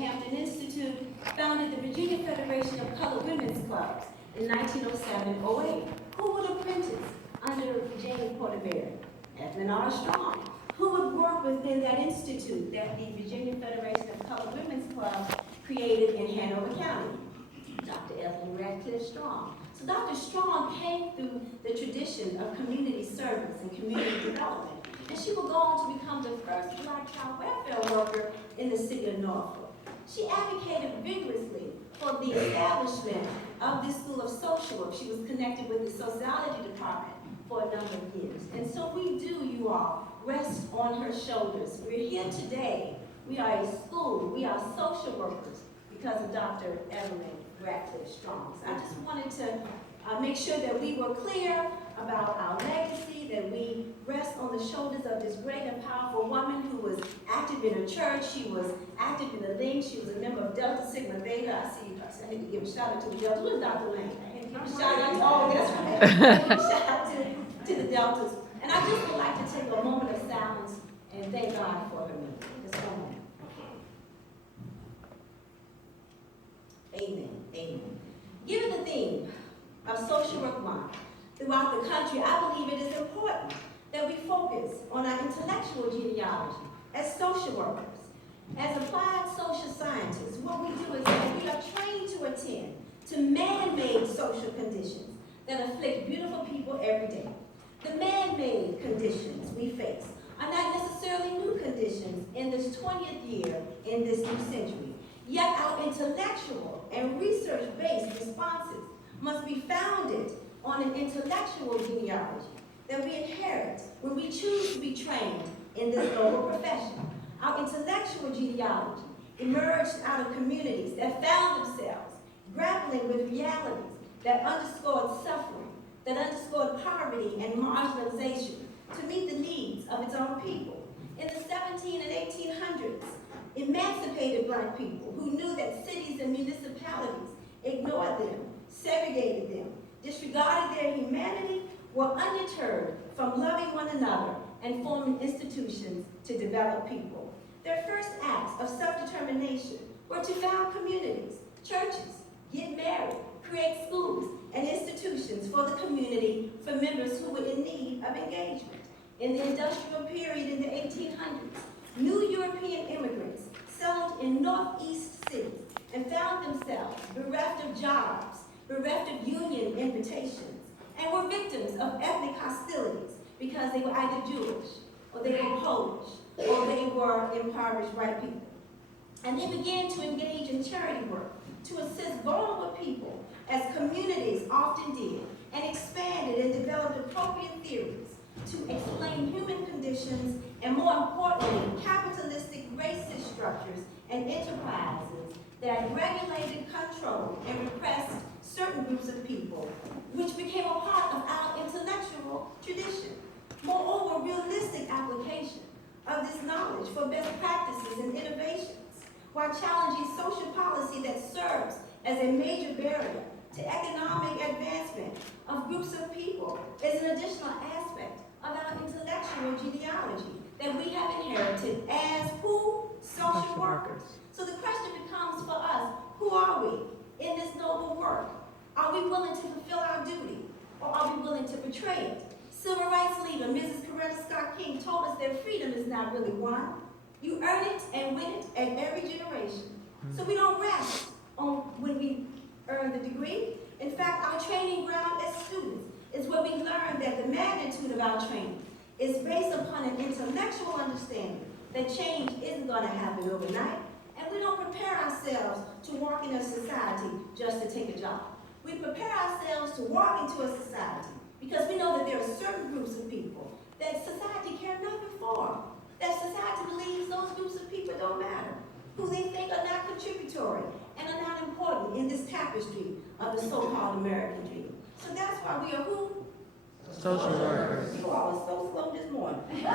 Hampton Institute founded the Virginia Federation of Colored Women's Clubs in 1907-08. Who would apprentice under Virginia Porterberry? Edmund R. Strong. Who would work within that institute that the Virginia Federation of Colored Women's Clubs created in Hanover County? Dr. Evelyn Radcliffe Strong. So Dr. Strong came through the tradition of community service and community development, and she would go on to become the first Black child welfare worker in the city of Norfolk. She advocated vigorously for the establishment of this school of social work. She was connected with the sociology department for a number of years. And so we do, you all, rest on her shoulders. We're here today. We are a school. We are social workers because of Dr. Evelyn Radcliffe Strong. So I just wanted to make sure that we were clear about our legacy, that we rest on the shoulders of this great and powerful woman who was active in her church. She was active in the Link. She was a member of Delta Sigma Theta. I see you. I need to give a shout out to the Delta. Who's Dr. Lane? I had to give a shout out to, oh, that's right. I give a shout out to the Deltas. And I just would like to take a moment of silence and thank God for her memory. Just one moment. Amen. Amen. Given the theme of Social Work Month throughout the country, I believe it is important that we focus on our intellectual genealogy as social workers. As applied social scientists, what we do is that we are trained to attend to man-made social conditions that afflict beautiful people every day. The man-made conditions we face are not necessarily new conditions in this 20th year in this new century. Yet our intellectual and research-based responses must be founded on an intellectual genealogy that we inherit when we choose to be trained in this noble profession. Our intellectual genealogy emerged out of communities that found themselves grappling with realities that underscored suffering, that underscored poverty and marginalization to meet the needs of its own people. In the 1700s and 1800s, emancipated Black people who knew that cities and municipalities ignored them, segregated them, disregarded their humanity, were undeterred from loving one another and forming institutions to develop people. Their first acts of self-determination were to found communities, churches, get married, create schools and institutions for the community for members who were in need of engagement. In the industrial period in the 1800s, new European immigrants settled in northeast cities and found themselves bereft of jobs, bereft of union invitations, and were victims of ethnic hostilities because they were either Jewish, or they were Polish, or they were impoverished white people. And they began to engage in charity work to assist vulnerable people, as communities often did, and expanded and developed appropriate theories to explain human conditions and, more importantly, capitalistic racist structures and enterprises that regulated, controlled, and repressed certain groups of people, which became a part of our intellectual tradition. Moreover, realistic application of this knowledge for best practices and innovations, while challenging social policy that serves as a major barrier to economic advancement of groups of people, is an additional aspect of our intellectual genealogy that we have inherited as who? Social workers. So the question becomes for us, who are we in this noble work? Are we willing to fulfill our duty, or are we willing to betray it? Civil rights leader Mrs. Coretta Scott King told us that freedom is not really won. You earn it and win it at every generation. So we don't rest on when we earn the degree. In fact, our training ground as students is where we learn that the magnitude of our training is based upon an intellectual understanding that change isn't going to happen overnight, and we don't prepare ourselves to walk in a society just to take a job. We prepare ourselves to walk into a society because we know that there are certain groups of people that society cares nothing for, that society believes those groups of people don't matter, who they think are not contributory and are not important in this tapestry of the so-called American dream. So that's why we are who? Social workers. You all are so slow this morning. You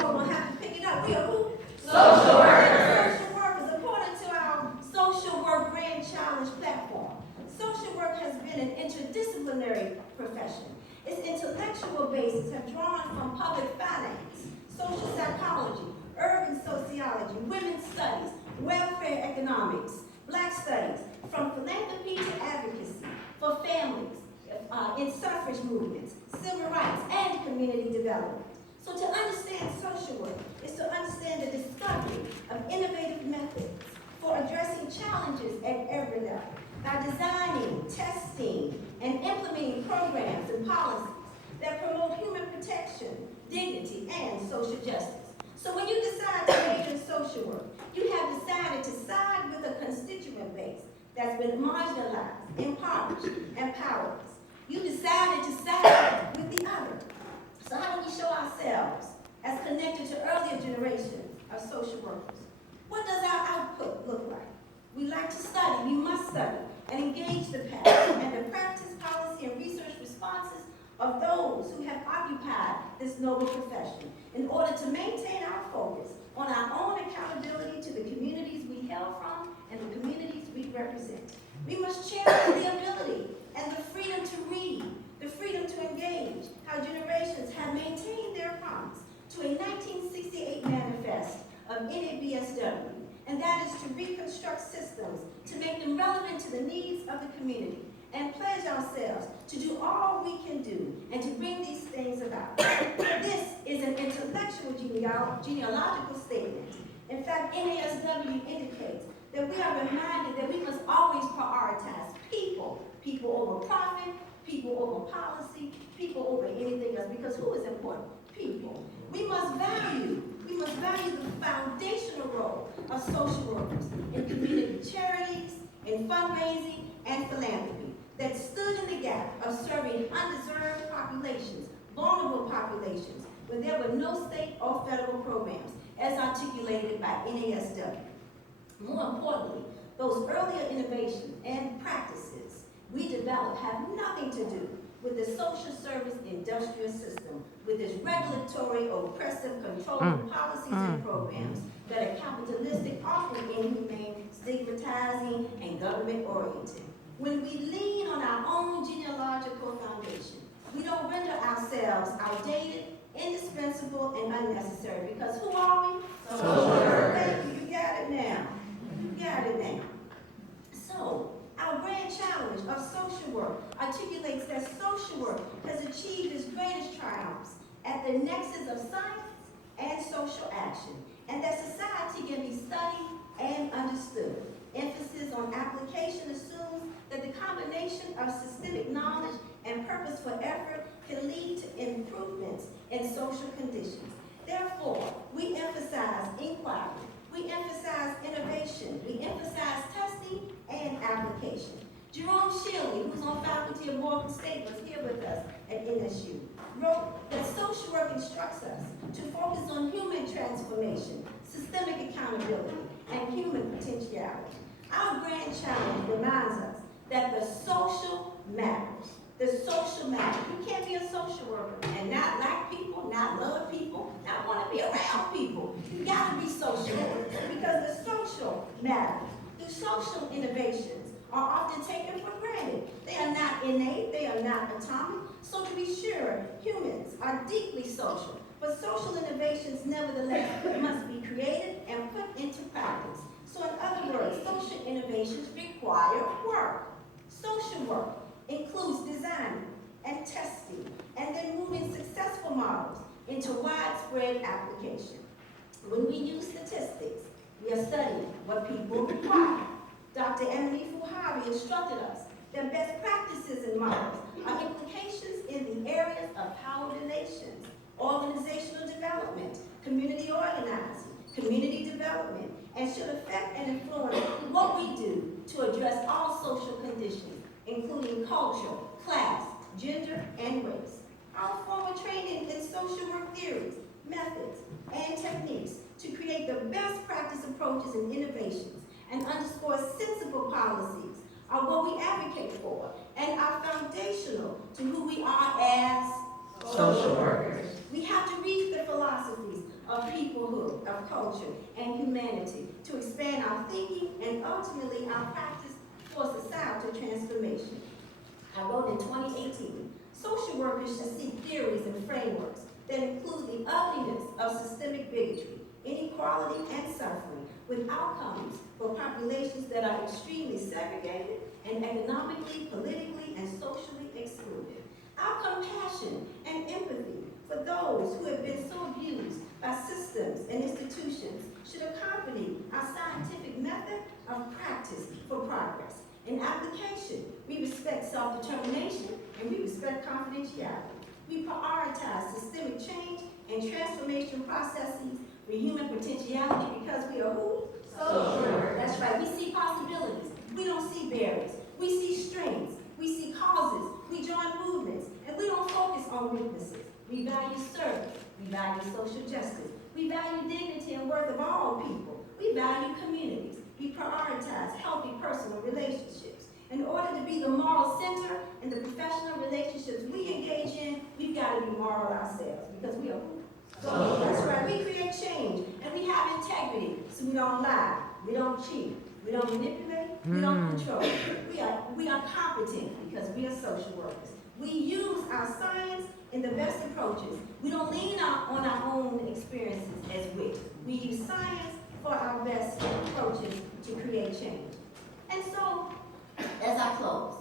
all will have to pick it up. We are who? Social workers. Social workers, according to our Social Work Grand Challenge platform. Social work has been an interdisciplinary profession. Its intellectual bases have drawn from public finance, social psychology, urban sociology, women's studies, in suffrage movements, civil rights, and community development. So to understand social work is to understand the discovery of innovative methods for addressing challenges at every level by designing, testing, and implementing programs and policies that promote human protection, dignity, and social justice. So when you decide to major in social work, you have decided to side with a constituent base that's been marginalized, impoverished, and powerless. You decided to side with the other. So how do we show ourselves as connected to earlier generations of social workers? What does our output look like? We like to study, we must study, and engage the past and the practice, policy, and research responses of those who have occupied this noble profession in order to maintain our focus on our own accountability to the communities we hail from and the communities we represent. We must cherish the ability and the freedom to read, the freedom to engage, how generations have maintained their promise to a 1968 manifest of NABSW, and that is to reconstruct systems to make them relevant to the needs of the community and pledge ourselves to do all we can do and to bring these things about. This is an intellectual genealogical statement. In fact, NASW indicates that we are reminded that we must always prioritize people over profit, people over policy, people over anything else, because who is important? People. We must value the foundational role of social workers in community charities, in fundraising, and philanthropy that stood in the gap of serving undeserved populations, vulnerable populations, when there were no state or federal programs, as articulated by NASW. More importantly, those earlier innovations and practices we developed have nothing to do with the social service industrial system, with its regulatory, oppressive, controlling policies and programs that are capitalistic, often inhumane, stigmatizing, and government-oriented. When we lean on our own genealogical foundation, we don't render ourselves outdated, indispensable, and unnecessary, because who are we? Social workers. Thank you, you got it now. You got it now. So, our grand challenge of social work articulates that social work has achieved its greatest triumphs at the nexus of science and social action, and that society can be studied and understood. Emphasis on application assumes that the combination of systemic knowledge and purposeful effort can lead to improvements in social conditions. Therefore, we emphasize inquiry, we emphasize innovation, we emphasize testing and application. Jerome Shirley, who's on faculty of Morgan State, was here with us at NSU, wrote that social work instructs us to focus on human transformation, systemic accountability, and human potentiality. Our grand challenge reminds us that the social matters. The social matters. You can't be a social worker and not like people, not love people, not want to be around people. You got to be social because the social matters. The social innovations are often taken for granted. They are not innate, they are not atomic. So to be sure, humans are deeply social, but social innovations nevertheless must be created and put into practice. So in other words, social innovations require work. Social work includes designing and testing and then moving successful models into widespread application. When we use statistics, we are studying what people require. Dr. Emily Fuhari instructed us that best practices and models are implications in the areas of power relations, organizational development, community organizing, community development, and should affect and influence what we do to address all social conditions, including culture, class, gender, and race. Our formal training in social work theories, methods, and techniques to create the best practice approaches and innovations and underscore sensible policies are what we advocate for and are foundational to who we are as Social workers. We have to reach the philosophies of peoplehood, of culture, and humanity to expand our thinking and ultimately our practice for societal transformation. I wrote in 2018, social workers should seek theories and frameworks that include the ugliness of systemic bigotry, inequality, and suffering, with outcomes for populations that are extremely segregated and economically, politically, and socially excluded. our compassion and empathy for those who have been so abused by systems and institutions should accompany our scientific method of practice for progress. In application, we respect self-determination and we respect confidentiality. We prioritize systemic change and transformation processes with human potentiality because we are who? Social workers. That's right. We see possibilities. We don't see barriers. We see strengths. We see causes. We join movements. And we don't focus on weaknesses. We value service. We value social justice. We value dignity and worth of all people. We value communities. We prioritize healthy personal relationships. In order to be the moral center in the professional relationships we engage in, we've got to be moral ourselves because we are who? So that's right. We create change and we have integrity, so we don't lie, we don't cheat, we don't manipulate, we don't control. We are competent because we are social workers. We use our science in the best approaches. We don't lean on our own experiences as wit. We use science for our best approaches to create change. And so, as I close,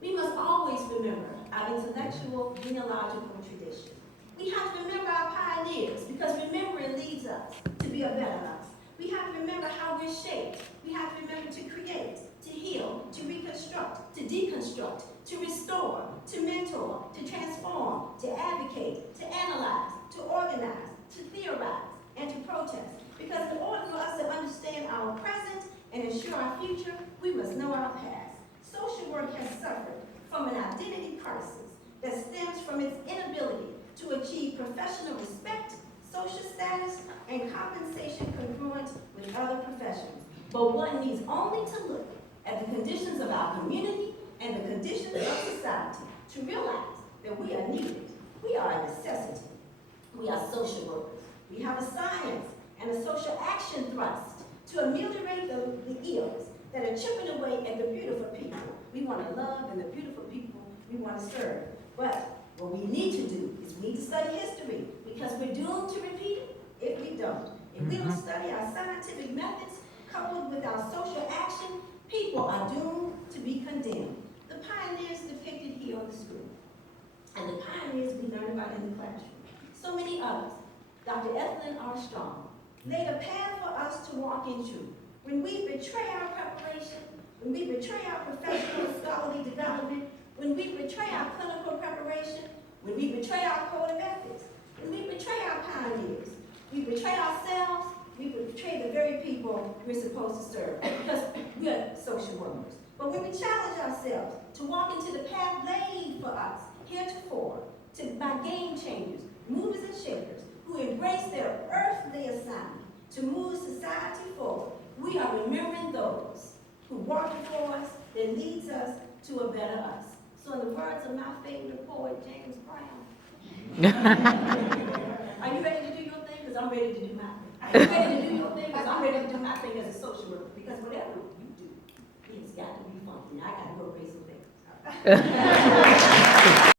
we must always remember our intellectual genealogical tradition. We have to remember our pioneers because remembering leads us to be a better us. We have to remember how we're shaped. We have to remember to create, to heal, to reconstruct, to deconstruct, to restore, to mentor, to transform, to advocate, to analyze, to organize, to theorize, and to protest. Because in order for us to understand our present and ensure our future, we must know our past. Social work has suffered from an identity crisis that stems from its inability to achieve professional respect, social status, and compensation congruent with other professions. But one needs only to look at the conditions of our community and the conditions of society to realize that we are needed. We are a necessity. We are social workers. We have a science and a social action thrust to ameliorate the ills that are chipping away at the beautiful people we want to love and the beautiful people we want to serve. But what we need to do is we need to study history because we're doomed to repeat it if we don't. If we don't study our scientific methods coupled with our social action, people are doomed to be condemned. The pioneers depicted here on the screen and the pioneers we learn about in the classroom. So many others. Dr. Ethelyn Armstrong laid a path for us to walk into. When we betray our preparation, when we betray our professional and scholarly development, when we betray our clinical preparation, when we betray our code of ethics, when we betray our pioneers, we betray ourselves, we betray the very people we're supposed to serve because we are social workers. But when we challenge ourselves to walk into the path laid for us heretofore by game changers, movers and shakers, who embrace their earthly assignment to move society forward, we are remembering those who walk before us that leads us to a better us. So in the words of my favorite poet, James Brown, are you ready to do your thing? Because I'm ready to do my thing. Are you ready to do your thing? Because I'm ready to do my thing as a social worker. Because whatever you do, it's got to be funky. I got to go raise some things.